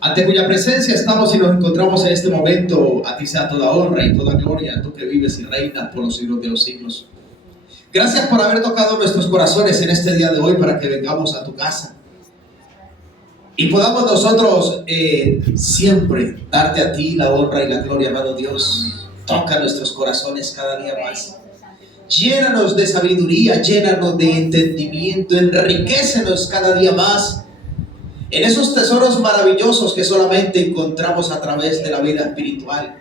ante cuya presencia estamos y nos encontramos en este momento. A ti sea toda honra y toda gloria, tú que vives y reinas por los siglos de los siglos. Gracias por haber tocado nuestros corazones en este día de hoy para que vengamos a tu casa y podamos nosotros siempre darte a ti la honra y la gloria, amado Dios. Toca nuestros corazones cada día más. Llénanos de sabiduría, llénanos de entendimiento, enriquécenos cada día más en esos tesoros maravillosos que solamente encontramos a través de la vida espiritual.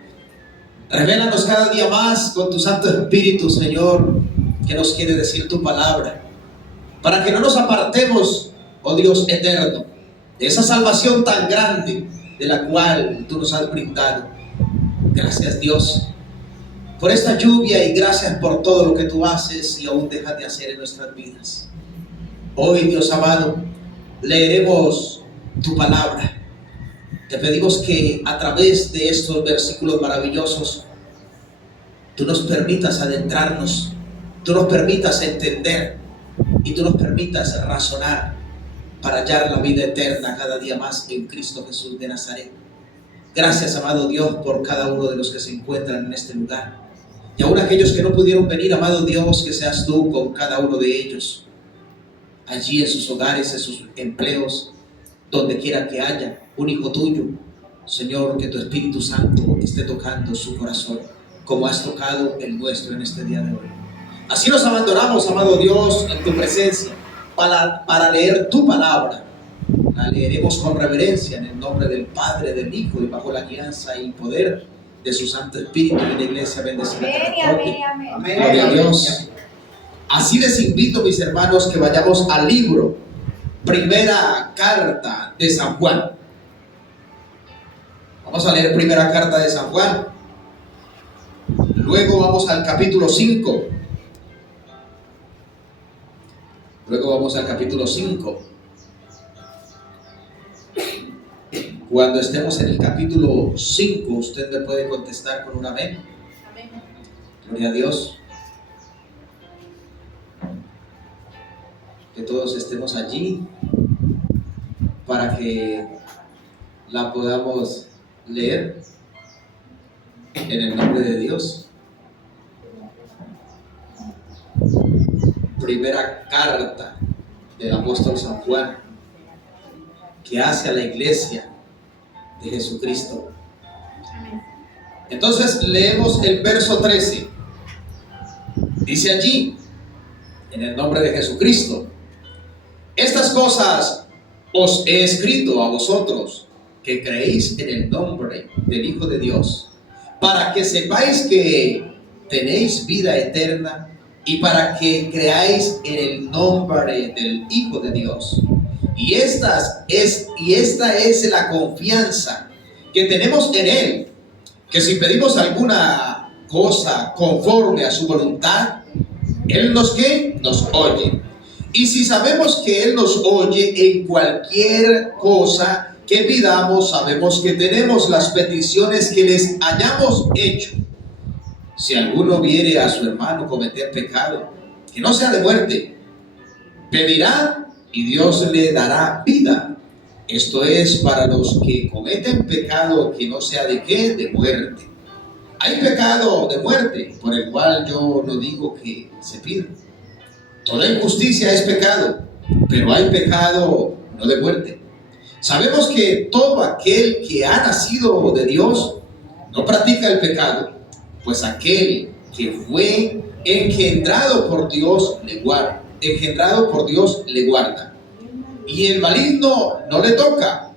Revélanos cada día más con tu Santo Espíritu, Señor, que nos quiere decir tu palabra, para que no nos apartemos, oh Dios eterno, de esa salvación tan grande de la cual tú nos has brindado. Gracias, Dios, por esta lluvia, y gracias por todo lo que tú haces y aún dejas de hacer en nuestras vidas. Hoy, Dios amado, leeremos tu palabra. Te pedimos que a través de estos versículos maravillosos tú nos permitas adentrarnos, tú nos permitas entender y tú nos permitas razonar para hallar la vida eterna cada día más en Cristo Jesús de Nazaret. Gracias, amado Dios, por cada uno de los que se encuentran en este lugar, y aún aquellos que no pudieron venir, amado Dios, que seas tú con cada uno de ellos, allí en sus hogares, en sus empleos, donde quiera que haya un hijo tuyo. Señor, que tu Espíritu Santo esté tocando su corazón, como has tocado el nuestro en este día de hoy. Así nos abandonamos, amado Dios, en tu presencia, para leer tu palabra. La leeremos con reverencia en el nombre del Padre, del Hijo, y bajo la guianza y poder de su Santo Espíritu, y la iglesia bendecida. Amén. Gloria a Dios. Así les invito, mis hermanos, que vayamos al libro Primera Carta de San Juan. Vamos a leer Primera Carta de San Juan. Luego vamos al capítulo 5. Cuando estemos en el capítulo 5, usted me puede contestar con un amén. Amén. Gloria a Dios. Que todos estemos allí para que la podamos leer en el nombre de Dios. Primera carta del apóstol San Juan, que hace a la iglesia de Jesucristo. Entonces leemos el verso 13. Dice allí, en el nombre de Jesucristo: estas cosas os he escrito a vosotros que creéis en el nombre del Hijo de Dios, para que sepáis que tenéis vida eterna, y para que creáis en el nombre del Hijo de Dios. Y esta es la confianza que tenemos en Él, que si pedimos alguna cosa conforme a su voluntad, Él nos oye. Y si sabemos que Él nos oye en cualquier cosa que pidamos, sabemos que tenemos las peticiones que les hayamos hecho. Si alguno viere a su hermano cometer pecado, que no sea de muerte, pedirá y Dios le dará vida. Esto es para los que cometen pecado que no sea de ¿qué? De muerte. Hay pecado de muerte, por el cual yo no digo que se pida. Toda injusticia es pecado, pero hay pecado no de muerte. Sabemos que todo aquel que ha nacido de Dios no practica el pecado, pues aquel que fue engendrado por Dios le guarda. Y el maligno no le toca.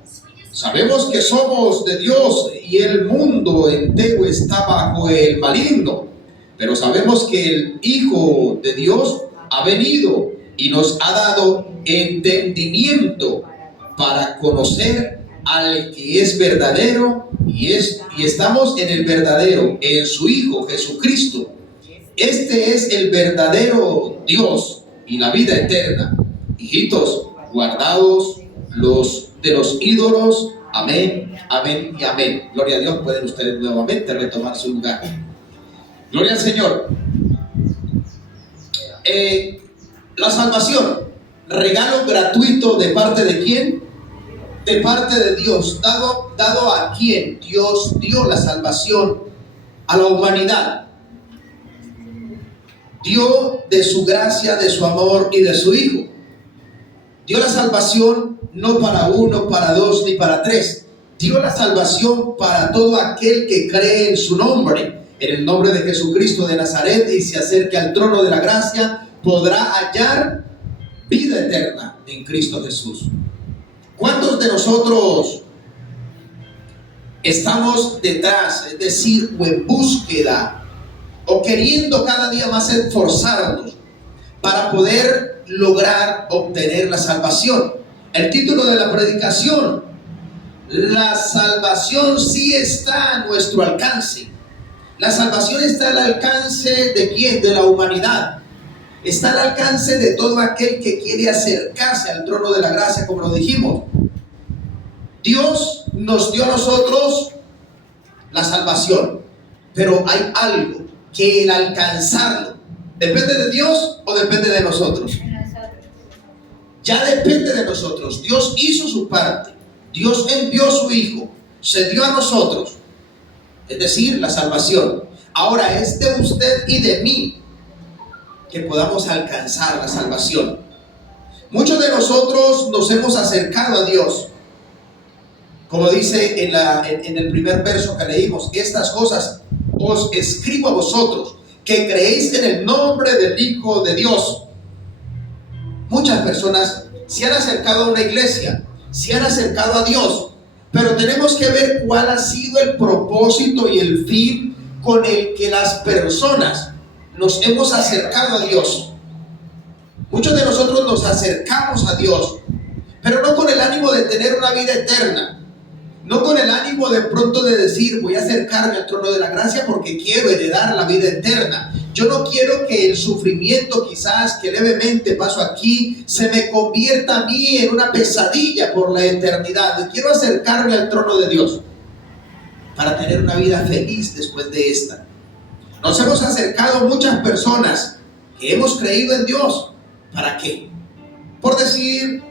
Sabemos que somos de Dios y el mundo entero está bajo el maligno, pero sabemos que el Hijo de Dios ha venido y nos ha dado entendimiento para conocer al que es verdadero, y estamos en el verdadero, en su Hijo Jesucristo. Este es el verdadero Dios y la vida eterna. Hijitos, guardaos de los ídolos. Amén, amén y amén. Gloria a Dios. Pueden ustedes nuevamente retomar su lugar. Gloria al Señor. La salvación, regalo gratuito ¿de parte de quién? de parte de Dios. ¿Dado a quién? Dios dio la salvación a la humanidad. Dio de su gracia, de su amor y de su Hijo. Dio la salvación no para uno, para dos, ni para tres. Dio la salvación para todo aquel que cree en su nombre, en el nombre de Jesucristo de Nazaret, y se acerque al trono de la gracia, podrá hallar vida eterna en Cristo Jesús. ¿Cuántos de nosotros estamos detrás, es decir, o en búsqueda, o queriendo cada día más esforzarnos para poder lograr obtener la salvación? El título de la predicación: la salvación sí está a nuestro alcance. La salvación está al alcance ¿de quién? De la humanidad. Está al alcance de todo aquel que quiere acercarse al trono de la gracia, como lo dijimos. Dios nos dio a nosotros la salvación, pero hay algo que el alcanzarlo, ¿depende de Dios o depende de nosotros? Ya depende de nosotros. Dios hizo su parte. Dios envió a su Hijo, se dio a nosotros, es decir, la salvación. Ahora es de usted y de mí que podamos alcanzar la salvación. Muchos de nosotros nos hemos acercado a Dios, como dice en el primer verso que leímos: estas cosas os escribo a vosotros, que creéis en el nombre del Hijo de Dios. Muchas personas se han acercado a una iglesia, se han acercado a Dios, pero tenemos que ver cuál ha sido el propósito y el fin con el que las personas nos hemos acercado a Dios. Muchos de nosotros nos acercamos a Dios, pero no con el ánimo de tener una vida eterna, no con el ánimo de pronto de decir: voy a acercarme al trono de la gracia porque quiero heredar la vida eterna. Yo no quiero que el sufrimiento quizás que levemente paso aquí se me convierta a mí en una pesadilla por la eternidad. Quiero acercarme al trono de Dios para tener una vida feliz después de esta. Nos hemos acercado muchas personas que hemos creído en Dios. ¿Para qué? Por decir,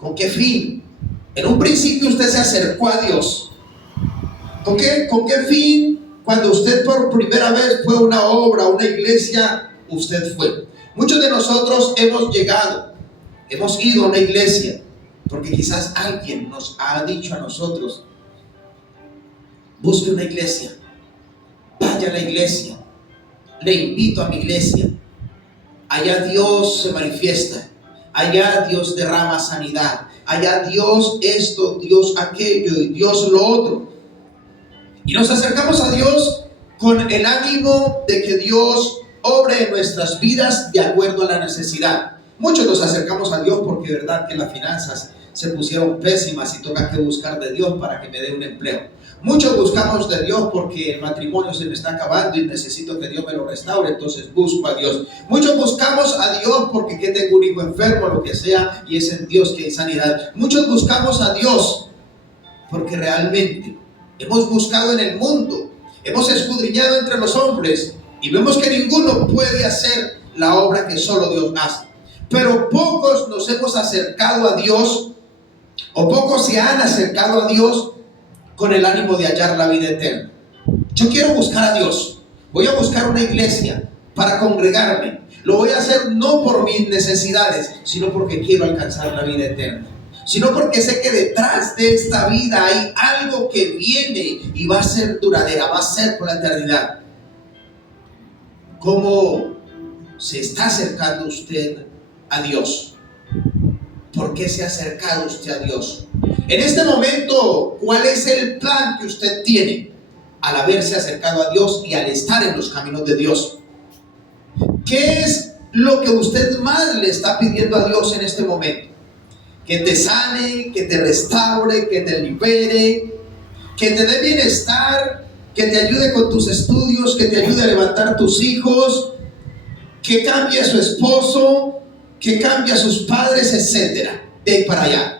¿con qué fin? En un principio usted se acercó a Dios. ¿Con qué fin? Cuando usted por primera vez fue a una obra, a una iglesia, usted fue. Muchos de nosotros hemos ido a una iglesia, porque quizás alguien nos ha dicho a nosotros: busque una iglesia, vaya a la iglesia, le invito a mi iglesia. Allá Dios se manifiesta, allá Dios derrama sanidad, allá Dios esto, Dios aquello y Dios lo otro. Y nos acercamos a Dios con el ánimo de que Dios obre en nuestras vidas de acuerdo a la necesidad. Muchos nos acercamos a Dios porque es verdad que las finanzas se pusieron pésimas y toca que buscar de Dios para que me dé un empleo. Muchos buscamos de Dios porque el matrimonio se me está acabando y necesito que Dios me lo restaure, entonces busco a Dios. Muchos buscamos a Dios porque que tengo un hijo enfermo, lo que sea, y es en Dios que hay sanidad. Muchos buscamos a Dios porque realmente hemos buscado en el mundo, hemos escudriñado entre los hombres y vemos que ninguno puede hacer la obra que solo Dios hace. Pero pocos nos hemos acercado a Dios, o pocos se han acercado a Dios con el ánimo de hallar la vida eterna. Yo quiero buscar a Dios, voy a buscar una iglesia para congregarme. Lo voy a hacer no por mis necesidades, sino porque quiero alcanzar la vida eterna, sino porque sé que detrás de esta vida hay algo que viene y va a ser duradera, va a ser por la eternidad. ¿Cómo se está acercando usted a Dios? ¿Por qué se ha acercado usted a Dios? En este momento, ¿cuál es el plan que usted tiene al haberse acercado a Dios y al estar en los caminos de Dios? ¿Qué es lo que usted más le está pidiendo a Dios en este momento? Que te sane, que te restaure, que te libere, que te dé bienestar, que te ayude con tus estudios, que te ayude a levantar tus hijos, que cambie a su esposo, que cambie a sus padres, etcétera, de ahí para allá.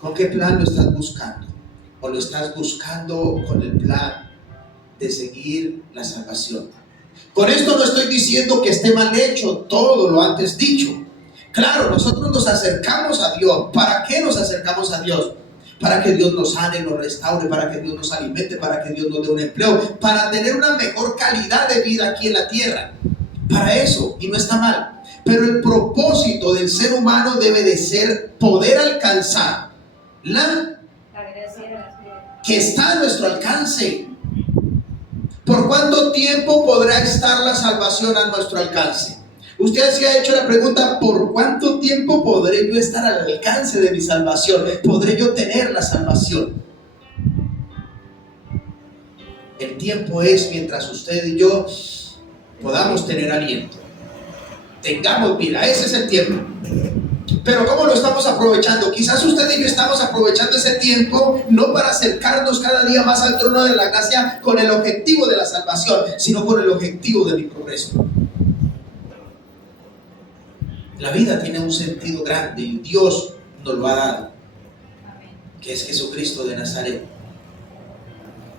¿Con qué plan lo estás buscando? ¿O lo estás buscando con el plan de seguir la salvación? Con esto no estoy diciendo que esté mal hecho todo lo antes dicho. Claro, nosotros nosotros nos acercamos a Dios, ¿para qué nos acercamos a Dios? Para que Dios nos sane, nos restaure, para que Dios nos alimente, para que Dios nos dé un empleo, para tener una mejor calidad de vida aquí en la tierra. Para eso, y no está mal. Pero el propósito del ser humano debe de ser poder alcanzar la que está a nuestro alcance. ¿Por cuánto tiempo podrá estar la salvación a nuestro alcance? Usted se ha hecho la pregunta, ¿por cuánto tiempo podré yo estar al alcance de mi salvación? ¿Podré yo tener la salvación? El tiempo es mientras usted y yo podamos tener aliento, tengamos vida, ese es el tiempo. Pero ¿cómo lo estamos aprovechando? Quizás usted y yo estamos aprovechando ese tiempo no para acercarnos cada día más al trono de la gracia con el objetivo de la salvación, sino con el objetivo de mi progreso. La vida tiene un sentido grande y Dios nos lo ha dado, que es Jesucristo de Nazaret.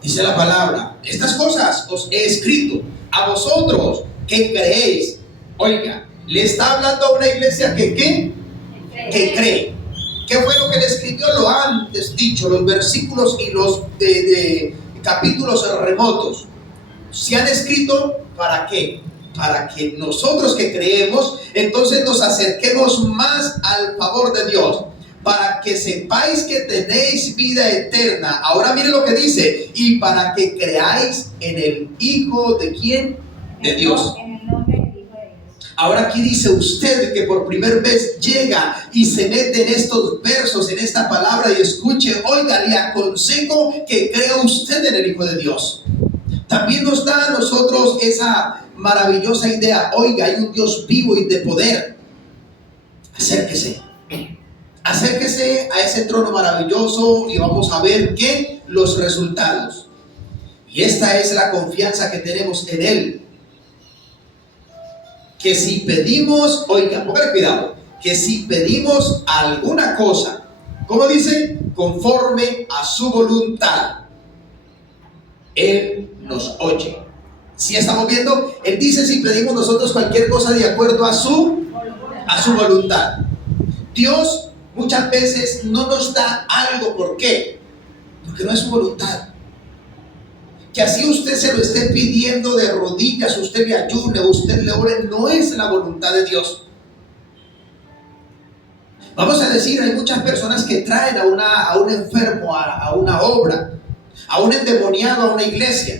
Dice la palabra, estas cosas os he escrito a vosotros que creéis. Oiga, le está hablando a una iglesia que ¿qué? Que cree. ¿Qué fue lo que le escribió? Lo antes dicho, los versículos y los de capítulos remotos. ¿Se han escrito para qué? Para que nosotros que creemos, entonces nos acerquemos más al favor de Dios, para que sepáis que tenéis vida eterna. Ahora miren lo que dice, y para que creáis en el Hijo de ¿quién? De Dios. En el nombre del Hijo de Dios. Ahora aquí dice usted que por primera vez llega y se mete en estos versos, en esta palabra y escuche, oiga, le aconsejo que crea usted en el Hijo de Dios. También nos da a nosotros esa maravillosa idea, oiga, hay un Dios vivo y de poder. Acérquese. Acérquese a ese trono maravilloso y vamos a ver ¿qué? Los resultados. Y esta es la confianza que tenemos en Él. Que si pedimos, oiga, póngale cuidado, que si pedimos alguna cosa, ¿cómo dice? Conforme a su voluntad, Él nos oye. Si estamos viendo, Él dice si pedimos nosotros cualquier cosa de acuerdo a su voluntad. Dios muchas veces no nos da algo, ¿por qué? Porque no es su voluntad. Que así usted se lo esté pidiendo de rodillas, usted le ayune, usted le ore, no es la voluntad de Dios. Vamos a decir, hay muchas personas que traen a un enfermo a una obra, a un endemoniado a una iglesia.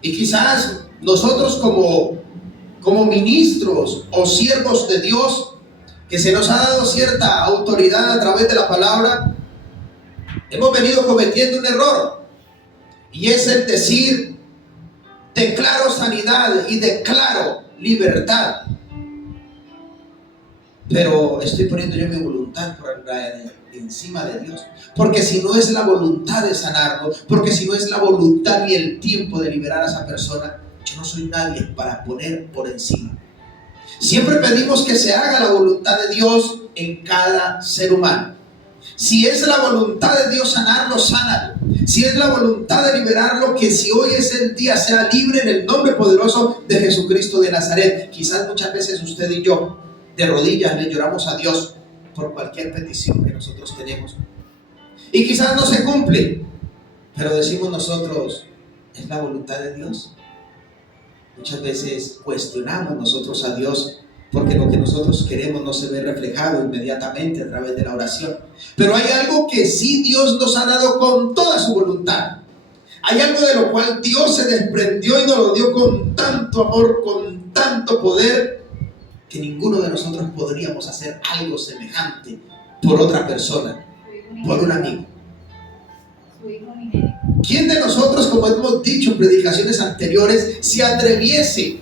Y quizás nosotros como ministros o siervos de Dios, que se nos ha dado cierta autoridad a través de la palabra, hemos venido cometiendo un error, y es el decir, declaro sanidad y declaro libertad, pero estoy poniendo yo mi voluntad por encima de Dios, porque si no es la voluntad de sanarlo, porque si no es la voluntad y el tiempo de liberar a esa persona, yo no soy nadie para poner por encima. Siempre pedimos que se haga la voluntad de Dios en cada ser humano. Si es la voluntad de Dios sanarlo, sánalo. Si es la voluntad de liberarlo, que si hoy es el día sea libre en el nombre poderoso de Jesucristo de Nazaret. Quizás muchas veces usted y yo de rodillas le lloramos a Dios por cualquier petición que nosotros tenemos. Y quizás no se cumple, pero decimos nosotros, ¿es la voluntad de Dios? Muchas veces cuestionamos nosotros a Dios porque lo que nosotros queremos no se ve reflejado inmediatamente a través de la oración. Pero hay algo que sí Dios nos ha dado con toda su voluntad. Hay algo de lo cual Dios se desprendió y nos lo dio con tanto amor, con tanto poder, que ninguno de nosotros podríamos hacer algo semejante por otra persona, por un amigo. ¿Quién de nosotros, como hemos dicho en predicaciones anteriores, se atreviese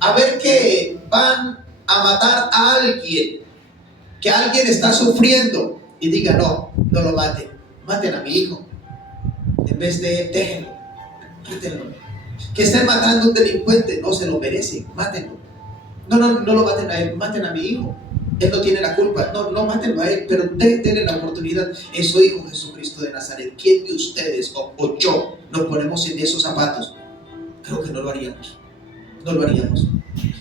a ver que van a matar a alguien, que alguien está sufriendo y diga, no lo maten, maten a mi hijo, en vez de déjenlo, mátenlo? Que estén matando a un delincuente, no se lo merece, mátenlo. No lo maten a él, maten a mi hijo, él no tiene la culpa, no mátenlo a él, pero denle la oportunidad. Es su Hijo Jesucristo de Nazaret. ¿Quién de ustedes o yo nos ponemos en esos zapatos? Creo que no lo haríamos.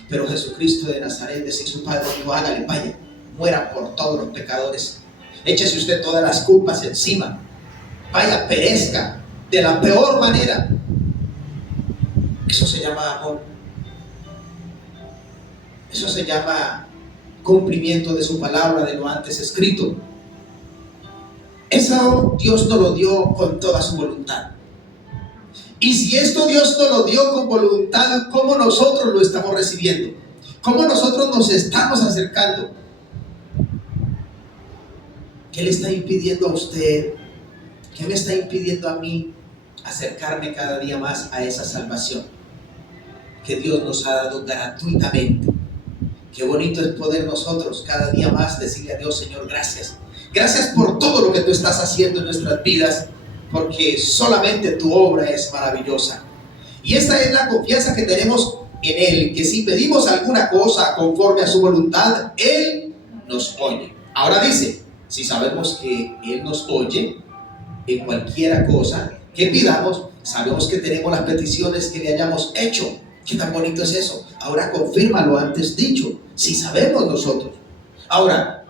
Pero Jesucristo de Nazaret decía a su padre, no, hágale, vaya, muera por todos los pecadores. Échese usted todas las culpas encima. Vaya, perezca de la peor manera. Eso se llama amor. Eso se llama cumplimiento de su palabra, de lo antes escrito. Eso Dios nos lo dio con toda su voluntad. Y si esto Dios nos lo dio con voluntad, ¿cómo nosotros lo estamos recibiendo? ¿Cómo nosotros nos estamos acercando? ¿Qué le está impidiendo a usted? ¿Qué me está impidiendo a mí acercarme cada día más a esa salvación que Dios nos ha dado gratuitamente? Qué bonito es poder nosotros cada día más decirle a Dios: Señor, gracias. Gracias por todo lo que tú estás haciendo en nuestras vidas, porque solamente tu obra es maravillosa. Y esta es la confianza que tenemos en Él, que si pedimos alguna cosa conforme a su voluntad, Él nos oye. Ahora dice, si sabemos que Él nos oye en cualquiera cosa que pidamos, sabemos que tenemos las peticiones que le hayamos hecho. ¿Qué tan bonito es eso? Ahora confirma lo antes dicho, si sabemos nosotros. Ahora,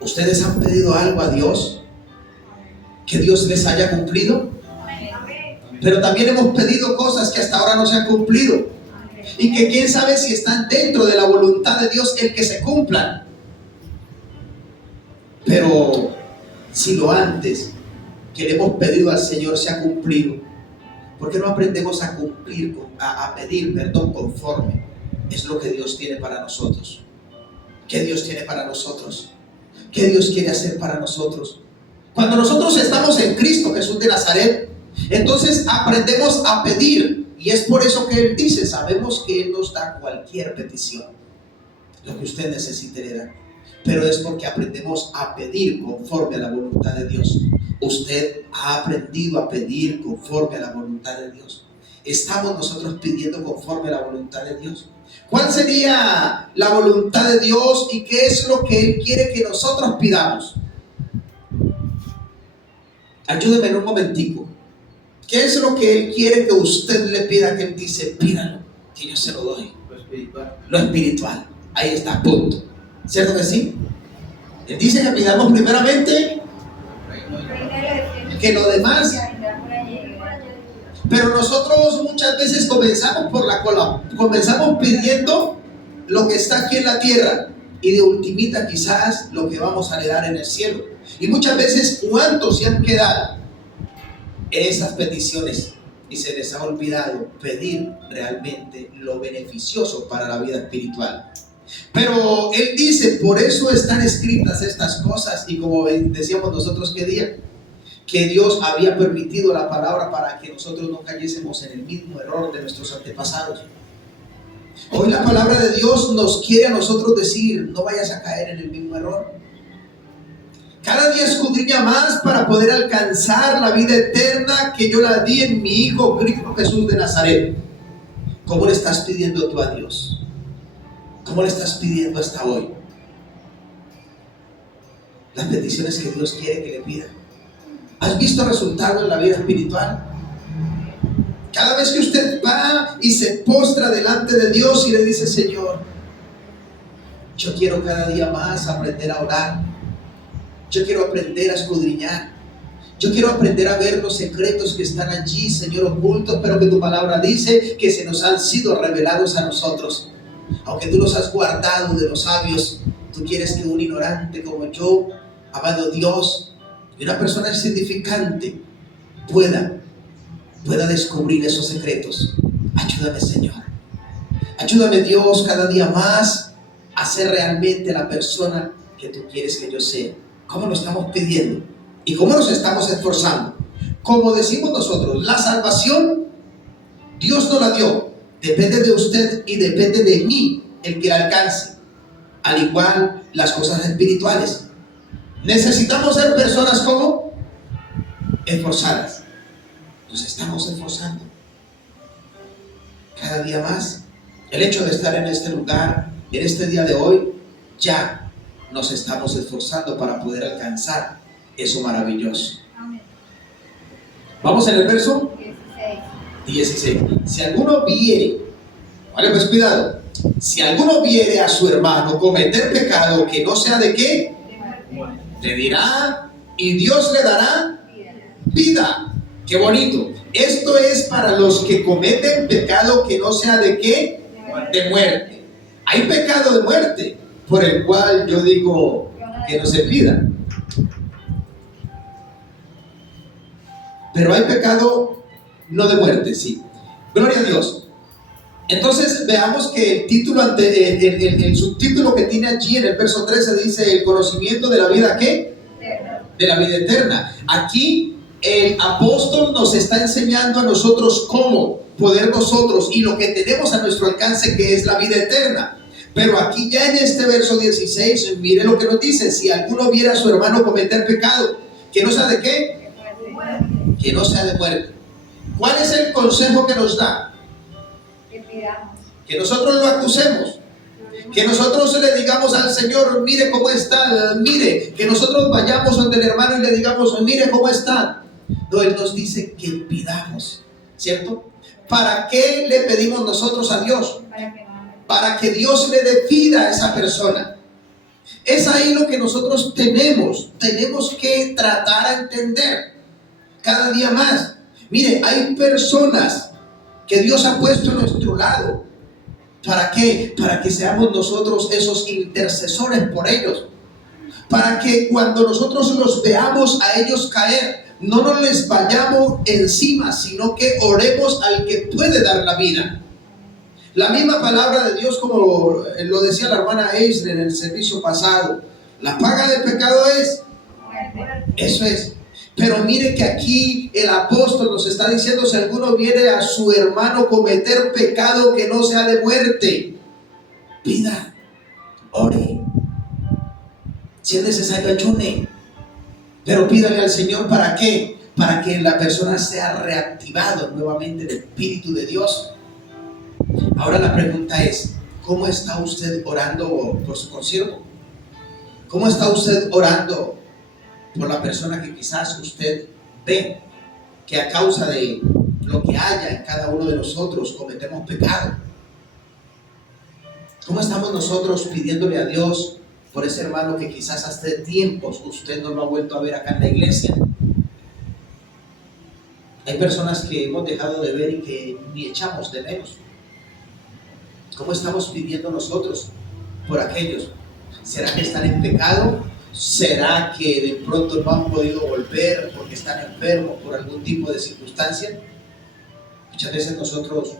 ¿ustedes han pedido algo a Dios que Dios les haya cumplido? Pero también hemos pedido cosas que hasta ahora no se han cumplido y que quién sabe si están dentro de la voluntad de Dios el que se cumplan. Pero si lo antes que le hemos pedido al Señor se ha cumplido, ¿por qué no aprendemos a pedir conforme? Es lo que Dios tiene para nosotros. ¿Qué Dios tiene para nosotros? ¿Qué Dios quiere hacer para nosotros? Cuando nosotros estamos en Cristo Jesús de Nazaret, entonces aprendemos a pedir. Y es por eso que Él dice, sabemos que Él nos da cualquier petición. Lo que usted necesite le da. Pero es porque aprendemos a pedir conforme a la voluntad de Dios. Usted ha aprendido a pedir conforme a la voluntad de Dios. ¿Estamos nosotros pidiendo conforme a la voluntad de Dios? ¿Cuál sería la voluntad de Dios y qué es lo que Él quiere que nosotros pidamos? Ayúdeme en un momentico. ¿Qué es lo que Él quiere que usted le pida? Que Él dice, pídalo, que yo se lo doy. Lo espiritual. Lo espiritual. Ahí está, punto. ¿Cierto que sí? Él dice que pidamos primeramente que lo demás. Pero nosotros muchas veces comenzamos por la cola. Comenzamos pidiendo lo que está aquí en la tierra y de ultimita quizás lo que vamos a heredar en el cielo. Y muchas veces, ¿cuántos se han quedado en esas peticiones y se les ha olvidado pedir realmente lo beneficioso para la vida espiritual? Pero Él dice, por eso están escritas estas cosas. Y como decíamos nosotros que día, que Dios había permitido la palabra para que nosotros no cayésemos en el mismo error de nuestros antepasados. Hoy la palabra de Dios nos quiere a nosotros decir, no vayas a caer en el mismo error. Cada día escudriña más para poder alcanzar la vida eterna que yo la di en mi Hijo Cristo Jesús de Nazaret. ¿Cómo le estás pidiendo tú a Dios? ¿Cómo le estás pidiendo hasta hoy? Las peticiones que Dios quiere que le pida. ¿Has visto resultados en la vida espiritual? Cada vez que usted va y se postra delante de Dios y le dice, Señor, yo quiero cada día más aprender a orar. Yo quiero aprender a escudriñar. Yo quiero aprender a ver los secretos que están allí, Señor, ocultos, pero que tu palabra dice que se nos han sido revelados a nosotros. Aunque tú los has guardado de los sabios, tú quieres que un ignorante como yo, amado Dios, y una persona insignificante pueda descubrir esos secretos. Ayúdame, Señor. Ayúdame, Dios, cada día más a ser realmente la persona que tú quieres que yo sea. ¿Cómo lo estamos pidiendo? ¿Y cómo nos estamos esforzando? Como decimos nosotros, la salvación Dios nos la dio. Depende de usted y depende de mí el que la alcance. Al igual las cosas espirituales. Necesitamos ser personas como esforzadas. Nos estamos esforzando cada día más. El hecho de estar en este lugar, en este día de hoy, ya nos estamos esforzando para poder alcanzar eso maravilloso. Vamos en el verso 16. Si alguno viere, vale, pues cuidado. Si alguno viere a su hermano cometer pecado que no sea de qué, le dirá y Dios le dará vida. Qué bonito. Esto es para los que cometen pecado que no sea de qué, de muerte. Hay pecado de muerte por el cual yo digo que no se pida. Pero hay pecado no de muerte, sí. Gloria a Dios. Entonces veamos que el título el subtítulo que tiene allí en el verso 13 dice el conocimiento de la vida ¿qué? De la vida eterna. Aquí el apóstol nos está enseñando a nosotros cómo poder nosotros y lo que tenemos a nuestro alcance que es la vida eterna. Pero aquí ya en este verso 16, mire lo que nos dice: si alguno viera a su hermano cometer pecado, que no sea de qué, que no sea de muerte. ¿Cuál es el consejo que nos da? Que nosotros lo acusemos, que nosotros le digamos al Señor: mire cómo está, mire, que nosotros vayamos donde el hermano y le digamos: mire cómo está. No, Él nos dice que pidamos, ¿cierto? ¿Para qué le pedimos nosotros a Dios? Para que Dios le dé vida a esa persona. Es ahí lo que nosotros tenemos que tratar a entender cada día más. Mire, hay personas que Dios ha puesto a nuestro lado. ¿Para qué? Para que seamos nosotros esos intercesores por ellos. Para que cuando nosotros los veamos a ellos caer, no nos les vayamos encima, sino que oremos al que puede dar la vida. La misma palabra de Dios, como lo decía la hermana Eisler en el servicio pasado, la paga del pecado es muerte. Eso es. Pero mire que aquí el apóstol nos está diciendo: si alguno viene a su hermano cometer pecado que no sea de muerte, pida, ore, si es necesario ayune, pero pídale al Señor. ¿Para qué? Para que la persona sea reactivado nuevamente el Espíritu de Dios. Ahora la pregunta es: ¿cómo está usted orando por su consiervo? ¿Cómo está usted orando por la persona que quizás usted ve que a causa de lo que haya en cada uno de nosotros cometemos pecado? ¿Cómo estamos nosotros pidiéndole a Dios por ese hermano que quizás hace tiempos usted no lo ha vuelto a ver acá en la iglesia? Hay personas que hemos dejado de ver y que ni echamos de menos. ¿Cómo estamos pidiendo nosotros por aquellos? ¿Será que están en pecado? ¿Será que de pronto no han podido volver porque están enfermos por algún tipo de circunstancia? Muchas veces nosotros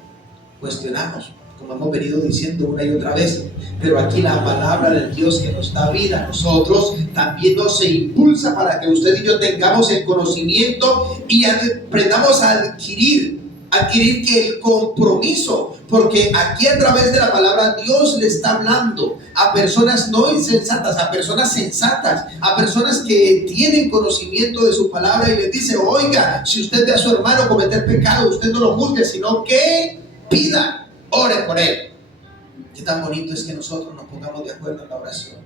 cuestionamos, como hemos venido diciendo una y otra vez, pero aquí la palabra del Dios que nos da vida a nosotros también nos impulsa para que usted y yo tengamos el conocimiento y aprendamos a adquirir que el compromiso, porque aquí a través de la palabra Dios le está hablando a personas no insensatas, a personas sensatas, a personas que tienen conocimiento de su palabra, y les dice: oiga, si usted ve a su hermano cometer pecado, usted no lo juzgue, sino que pida, ore por él. Qué tan bonito es que nosotros nos pongamos de acuerdo en la oración.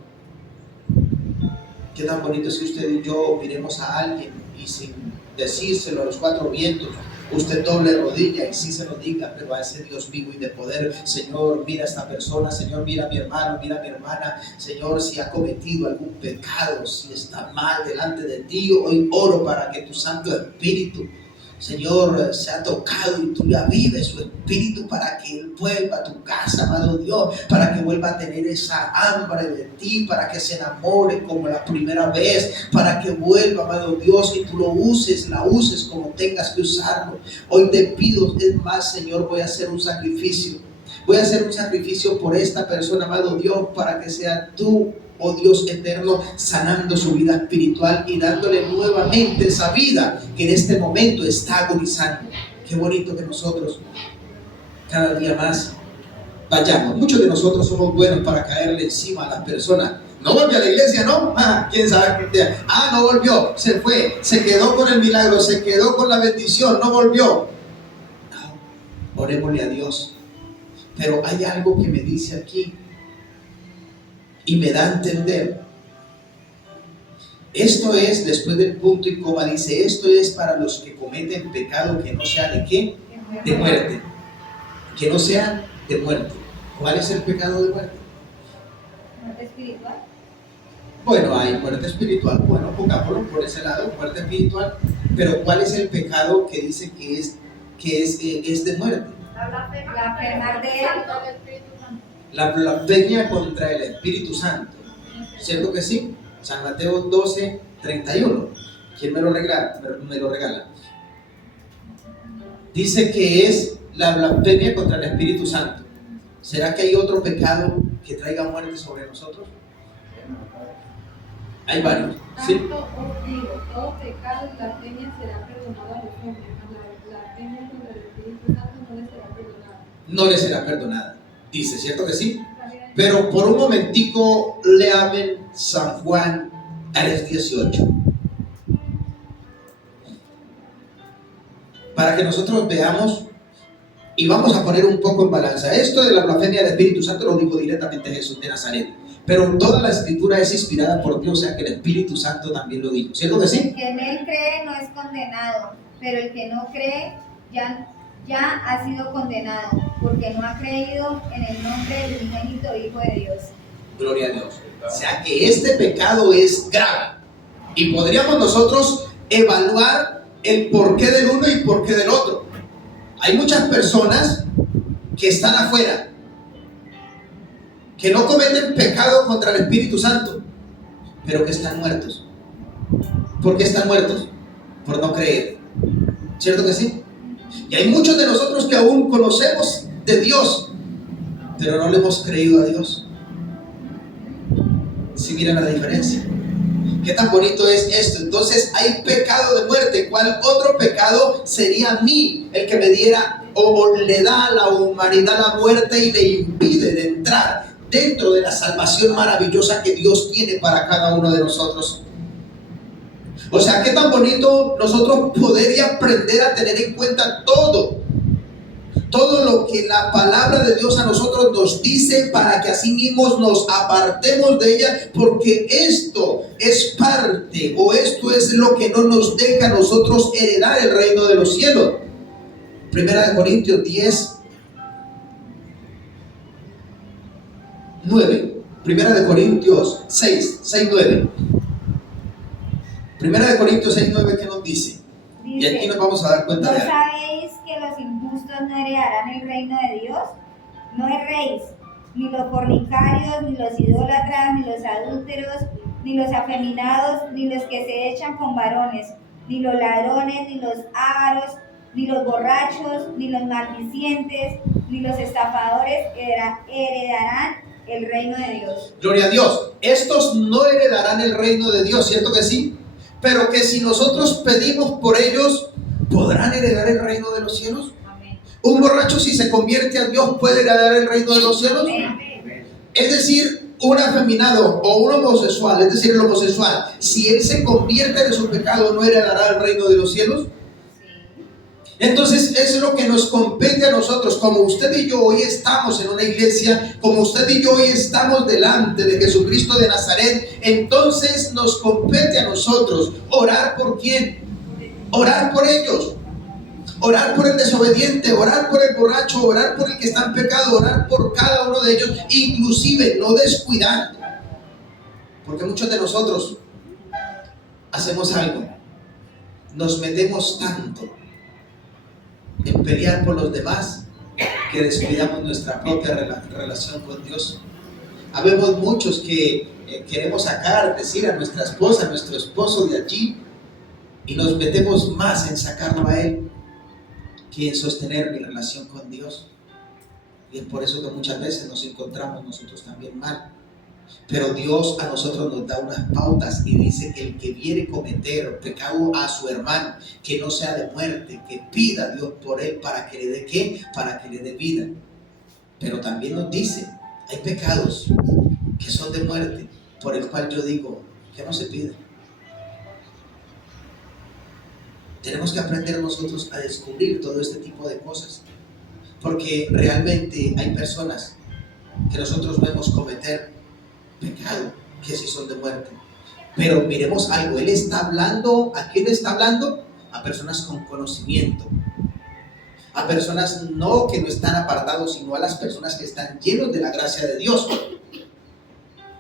Qué tan bonito es que usted y yo miremos a alguien y sin decírselo a los cuatro vientos, usted doble rodilla y sí se lo diga, pero a ese Dios vivo y de poder: Señor, mira a esta persona, Señor, mira a mi hermano, mira a mi hermana, Señor, si ha cometido algún pecado, si está mal delante de ti, hoy oro para que tu Santo Espíritu, Señor, se ha tocado y tú le avives su espíritu para que él vuelva a tu casa, amado Dios, para que vuelva a tener esa hambre de ti, para que se enamore como la primera vez, para que vuelva, amado Dios, y tú lo uses, la uses como tengas que usarlo. Hoy te pido, es más, Señor, voy a hacer un sacrificio. Voy a hacer un sacrificio por esta persona, amado Dios, para que sea tú, oh Dios eterno, sanando su vida espiritual y dándole nuevamente esa vida que en este momento está agonizando. Qué bonito que nosotros cada día más vayamos. Muchos de nosotros somos buenos para caerle encima a las personas. No volvió a la iglesia, ¿no? ¿Quién sabe? No volvió, se fue, se quedó con el milagro, se quedó con la bendición, no volvió. No, orémosle a Dios. Pero hay algo que me dice aquí y me da a entender. Esto es, después del punto y coma, dice: esto es para los que cometen pecado que no sea de qué, de muerte. Que no sea de muerte. ¿Cuál es el pecado de muerte? ¿Muerte espiritual? Bueno, hay muerte espiritual, bueno, pongámoslo por ese lado, muerte espiritual, pero ¿cuál es el pecado que dice que es de muerte? Blasfemar de él. La blasfemia contra el Espíritu Santo, ¿cierto que sí? San Mateo 12:31. ¿Quién me lo regala? Dice que es la blasfemia contra el Espíritu Santo. ¿Será que hay otro pecado que traiga muerte sobre nosotros? Hay varios, ¿sí? Tanto os digo, todo pecado y blasfemia será perdonado a los hombres, mas la blasfemia contra el Espíritu Santo no les será perdonada. No le será perdonada. Dice, ¿cierto que sí? Pero por un momentico leamen San Juan 3:18. Para que nosotros veamos y vamos a poner un poco en balanza. Esto de la blasfemia del Espíritu Santo lo dijo directamente Jesús de Nazaret. Pero toda la escritura es inspirada por Dios, o sea que el Espíritu Santo también lo dijo. ¿Cierto que sí? El que en él cree no es condenado, pero el que no cree ya ha sido condenado, porque no ha creído en el nombre del unigénito Hijo de Dios. Gloria a Dios. O sea que este pecado es grave. Y podríamos nosotros evaluar el porqué del uno y porqué del otro. Hay muchas personas que están afuera, que no cometen pecado contra el Espíritu Santo, pero que están muertos. ¿Por qué están muertos? Por no creer. ¿Cierto que sí? Y hay muchos de nosotros que aún conocemos de Dios, pero no le hemos creído a Dios. Si miran la diferencia. ¿Qué tan bonito es esto? Entonces hay pecado de muerte. ¿Cuál otro pecado sería a mí el que me diera o le da a la humanidad la muerte y le impide de entrar dentro de la salvación maravillosa que Dios tiene para cada uno de nosotros? O sea, qué tan bonito nosotros poder y aprender a tener en cuenta todo lo que la palabra de Dios a nosotros nos dice, para que así mismos nos apartemos de ella, porque esto es parte, o esto es lo que no nos deja a nosotros heredar el reino de los cielos. Primera de Corintios 10:9. Primera de Corintios 6:9. Primera de Corintios 6:9, ¿qué nos dice? Y aquí nos vamos a dar cuenta ¿no de algo. sabéis que los injustos no heredarán el reino de Dios? No erréis, ni los fornicarios, ni los idólatras, ni los adúlteros, ni los afeminados, ni los que se echan con varones, ni los ladrones, ni los ávaros, ni los borrachos, ni los maldicientes, ni los estafadores heredarán el reino de Dios. Gloria a Dios. Estos no heredarán el reino de Dios, ¿cierto que sí? Pero que si nosotros pedimos por ellos, ¿podrán heredar el reino de los cielos? Amén. Un borracho, si se convierte a Dios, ¿puede heredar el reino de los cielos? Amén. Es decir, un afeminado o un homosexual, es decir, el homosexual, si él se convierte de su pecado, ¿no heredará el reino de los cielos? Entonces es lo que nos compete a nosotros. Como usted y yo hoy estamos en una iglesia, como usted y yo hoy estamos delante de Jesucristo de Nazaret, entonces nos compete a nosotros orar por quién, orar por ellos, orar por el desobediente, orar por el borracho, orar por el que está en pecado, orar por cada uno de ellos, inclusive no descuidando, porque muchos de nosotros hacemos algo, nos metemos tanto en pelear por los demás que descuidamos nuestra propia relación con Dios. Habemos muchos que queremos sacar, decir a nuestra esposa, a nuestro esposo de allí, y nos metemos más en sacarlo a él que en sostener mi relación con Dios. Y es por eso que muchas veces nos encontramos nosotros también mal. Pero Dios a nosotros nos da unas pautas y dice que el que viere cometer pecado a su hermano, que no sea de muerte, que pida a Dios por él para que le dé ¿qué? Para que le dé vida. Pero también nos dice, hay pecados que son de muerte, por el cual yo digo que no se pide. Tenemos que aprender nosotros a descubrir todo este tipo de cosas, porque realmente hay personas que nosotros vemos cometer pecado que sí son de muerte. Pero miremos algo, él está hablando, ¿a quién está hablando? A personas con conocimiento. a personas no que no están apartados, sino a las personas que están llenos de la gracia de Dios,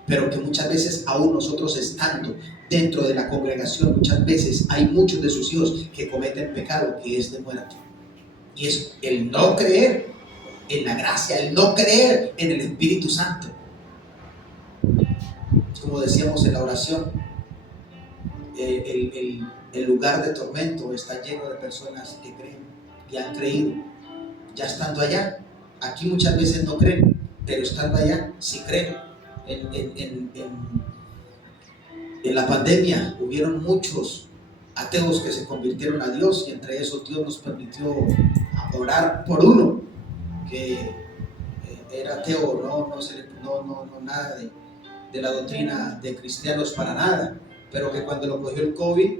pero que muchas veces aún nosotros estando dentro de la congregación, muchas veces hay muchos de sus hijos que cometen pecado que es de muerte, y es el no creer en la gracia, el no creer en el Espíritu Santo. Como decíamos en la oración, el lugar de tormento está lleno de personas que creen, que han creído, ya estando allá. Aquí muchas veces no creen, pero estando allá sí creen. En la pandemia hubieron muchos ateos que se convirtieron a Dios, y entre esos Dios nos permitió orar por uno que era ateo, no nada de la doctrina de cristianos para nada, pero que cuando lo cogió el COVID,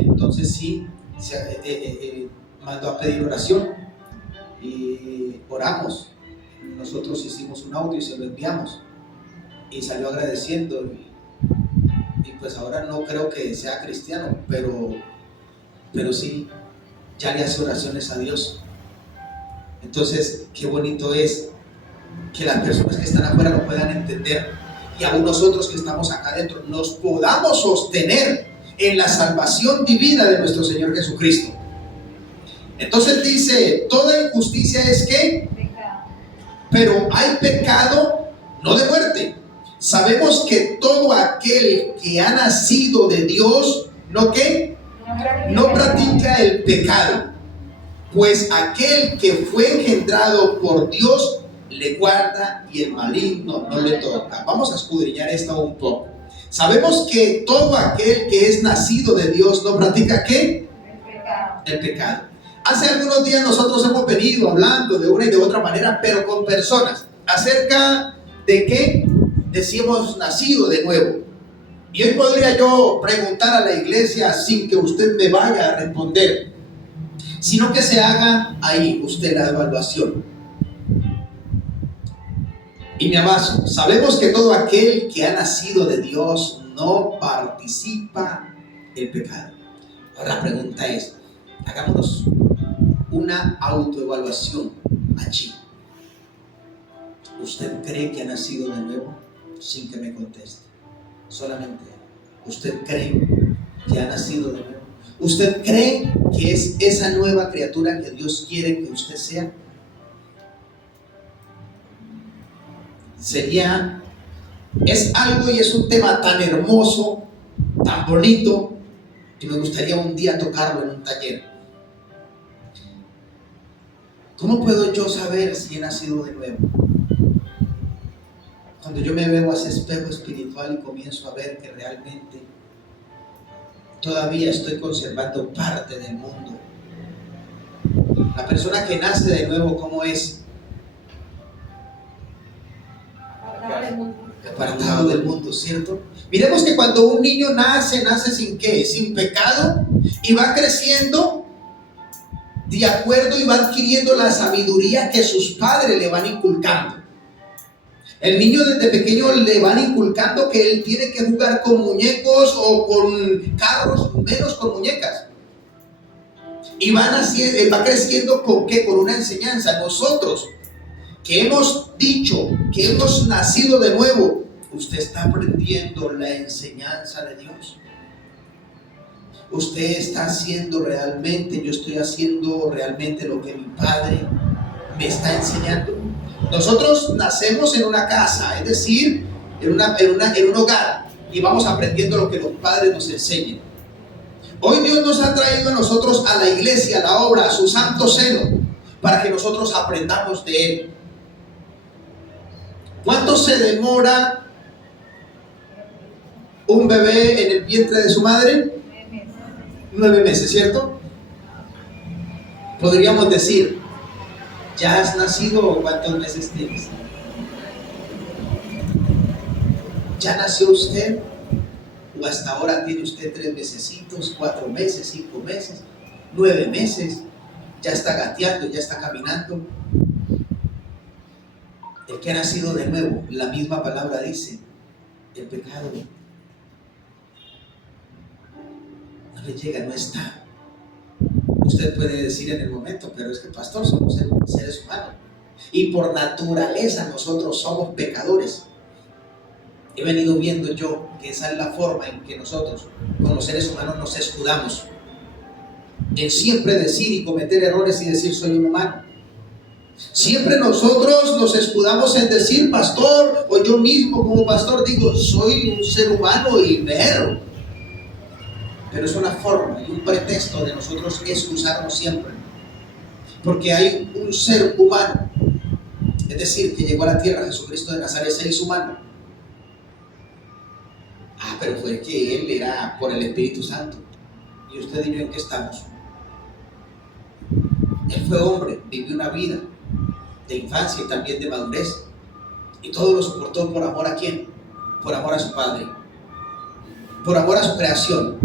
entonces sí se mandó a pedir oración y oramos. Nosotros hicimos un audio y se lo enviamos y salió agradeciendo, y pues ahora no creo que sea cristiano, pero sí ya le hace oraciones a Dios. Entonces qué bonito es que las personas que están afuera lo puedan entender, y aún nosotros que estamos acá adentro nos podamos sostener en la salvación divina de nuestro Señor Jesucristo. Entonces dice, toda injusticia es ¿qué? Pecado. Pero hay pecado no de muerte. Sabemos que todo aquel que ha nacido de Dios, ¿no qué? No practica el pecado, pues aquel que fue engendrado por Dios le guarda y el maligno no le toca. Vamos a escudriñar esto un poco. Sabemos que todo aquel que es nacido de Dios no practica ¿qué? El pecado. El pecado. Hace algunos días nosotros hemos venido hablando de una y de otra manera, pero con personas, acerca de que decimos nacido de nuevo. Y hoy podría yo preguntar a la iglesia sin que usted me vaya a responder, sino que se haga ahí usted la evaluación. Y mi amado, sabemos que todo aquel que ha nacido de Dios no participa el pecado. Ahora la pregunta es, hagámonos una autoevaluación allí. ¿Usted cree que ha nacido de nuevo? Sin que me conteste. Solamente, ¿usted cree que ha nacido de nuevo? ¿Usted cree que es esa nueva criatura que Dios quiere que usted sea? Es algo y es un tema tan hermoso, tan bonito, que me gustaría un día tocarlo en un taller. ¿Cómo puedo yo saber si he nacido de nuevo? Cuando yo me veo a ese espejo espiritual y comienzo a ver que realmente todavía estoy conservando parte del mundo. La persona que nace de nuevo, ¿cómo es? Apartado del mundo, ¿cierto? Miremos que cuando un niño nace sin ¿qué? Sin pecado, y va creciendo de acuerdo y va adquiriendo la sabiduría que sus padres le van inculcando. El niño desde pequeño le van inculcando que él tiene que jugar con muñecos o con carros, menos con muñecas. Y va creciendo ¿con qué? Con una enseñanza. Nosotros que hemos dicho que hemos nacido de nuevo, usted está aprendiendo la enseñanza de Dios. Usted está haciendo realmente, yo estoy haciendo realmente lo que mi Padre me está enseñando. Nosotros nacemos en una casa, es decir, en un hogar, y vamos aprendiendo lo que los padres nos enseñan. Hoy Dios nos ha traído a nosotros a la iglesia, a la obra, a su santo seno, para que nosotros aprendamos de Él. ¿Cuánto se demora un bebé en el vientre de su madre? 9 meses, ¿cierto? Podríamos decir, ¿ya has nacido o cuántos meses tienes? ¿Ya nació usted? ¿O hasta ahora tiene usted 3 mesecitos, 4 meses, 5 meses, 9 meses? ¿Ya está gateando, ya está caminando? El que ha nacido de nuevo, la misma palabra dice, el pecado no le llega, no está. Usted puede decir en el momento, pero es que pastor, somos seres humanos y por naturaleza nosotros somos pecadores. He venido viendo yo que esa es la forma en que nosotros, con los seres humanos, nos escudamos en siempre decir y cometer errores y decir soy un humano. Siempre nosotros nos escudamos en decir pastor, o yo mismo como pastor digo soy un ser humano y mero. Pero es una forma y un pretexto de nosotros excusarnos siempre, porque hay un ser humano, es decir, que llegó a la tierra, Jesucristo de Nazaret se hizo humano. Pero fue que Él era por el Espíritu Santo. ¿Y usted y yo en qué estamos? Él fue hombre, vivió una vida de infancia y también de madurez, y todo lo soportó por amor a ¿quién? Por amor a su Padre, por amor a su creación.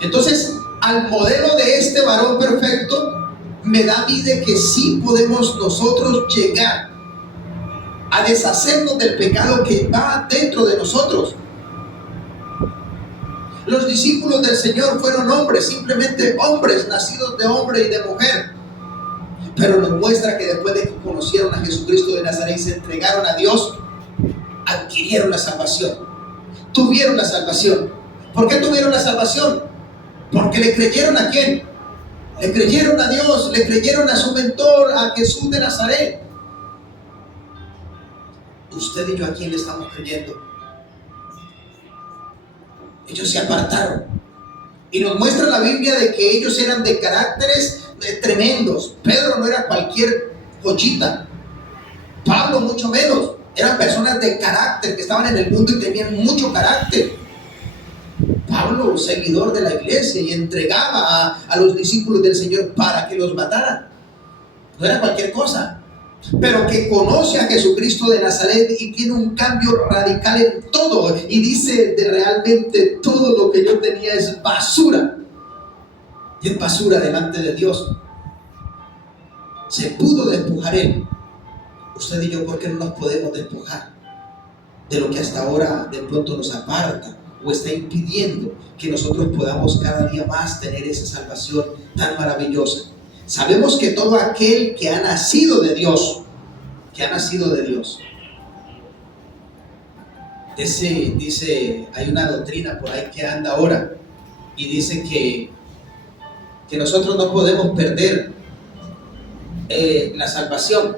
Entonces, al modelo de este varón perfecto, me da a mí de que sí podemos nosotros llegar a deshacernos del pecado que va dentro de nosotros. Los discípulos del Señor fueron hombres, simplemente hombres, nacidos de hombre y de mujer. Pero nos muestra que después de que conocieron a Jesucristo de Nazaret y se entregaron a Dios, adquirieron la salvación, tuvieron la salvación. ¿Por qué tuvieron la salvación? Porque le creyeron ¿a quién? Le creyeron a Dios, le creyeron a su mentor, a Jesús de Nazaret. Usted y yo, ¿a quién le estamos creyendo? Ellos se apartaron. Y nos muestra la Biblia de que ellos eran de caracteres tremendos. Pedro no era cualquier joyita. Pablo mucho menos. Eran personas de carácter que estaban en el mundo y tenían mucho carácter. Pablo, seguidor de la iglesia, y entregaba a los discípulos del Señor para que los mataran. No era cualquier cosa. Pero que conoce a Jesucristo de Nazaret y tiene un cambio radical en todo, y dice de realmente todo lo que yo tenía es basura, y es basura delante de Dios. Se pudo despojar él. Usted y yo, ¿por qué no nos podemos despojar de lo que hasta ahora de pronto nos aparta o está impidiendo que nosotros podamos cada día más tener esa salvación tan maravillosa? Sabemos que todo aquel que ha nacido de Dios, dice, hay una doctrina por ahí que anda ahora y dice que nosotros no podemos perder la salvación.